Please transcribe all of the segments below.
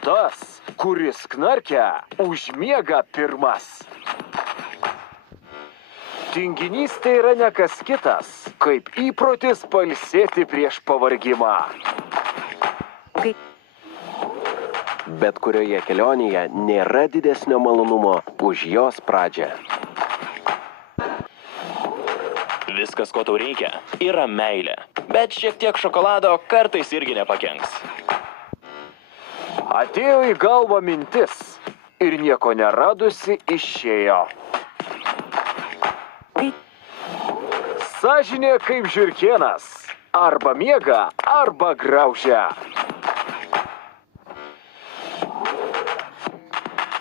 Tas, kuris knarkia, užmiega pirmas. Tinginystė yra ne kas kitas, kaip įprotis pailsėti prieš pavargimą. Bet kurioje kelionėje nėra didesnio malonumo už jos pradžią. Viskas, ko tau reikia, yra meilė. Bet šiek tiek šokolado kartais irgi nepakenks. Atėjo į galvą mintis ir nieko neradusi išėjo. Sąžinė kaip žiurkėnas. Arba miega, arba graužia.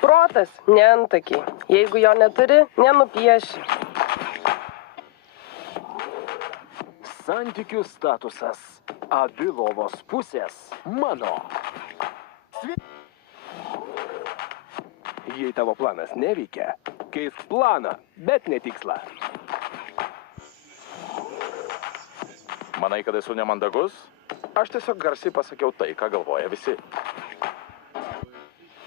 Protas, ne antakiai. Jeigu jo neturi, nenupieši. Santykių statusas. Abi lovos pusės mano. Jei tavo planas neveikia, keisk planą, bet ne tikslą. Manai, kad esu nemandagus? Aš tiesiog garsiai pasakiau tai, ką galvoja visi.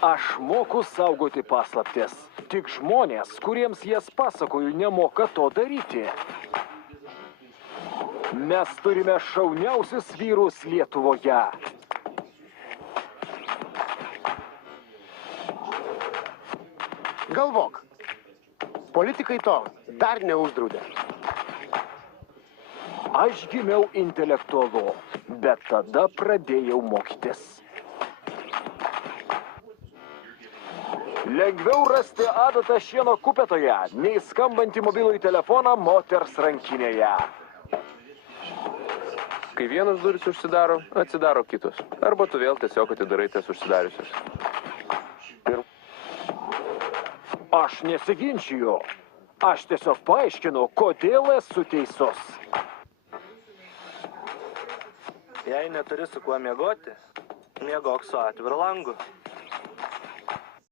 Aš moku saugoti paslaptis. Tik žmonės, kuriems jas pasakoju, nemoka to daryti. Mes turime šauniausius vyrus Lietuvoje. Galvok. Politikai to dar neuždraudė. Aš gimiau intelektualu, bet tada pradėjau mokytis. Lengviau rasti adatą šieno kupetoje, nei skambantį mobilųjį telefoną moters rankinėje. Kai vienas durys užsidaro, atsidaro kitus. Arba tu vėl tiesiog atidarai tas užsidariusius. Aš nesiginčiju. Aš tiesiog paaiškinu, kodėl esu teisus. Jei neturi su kuo miegoti, miegok su atviru langu.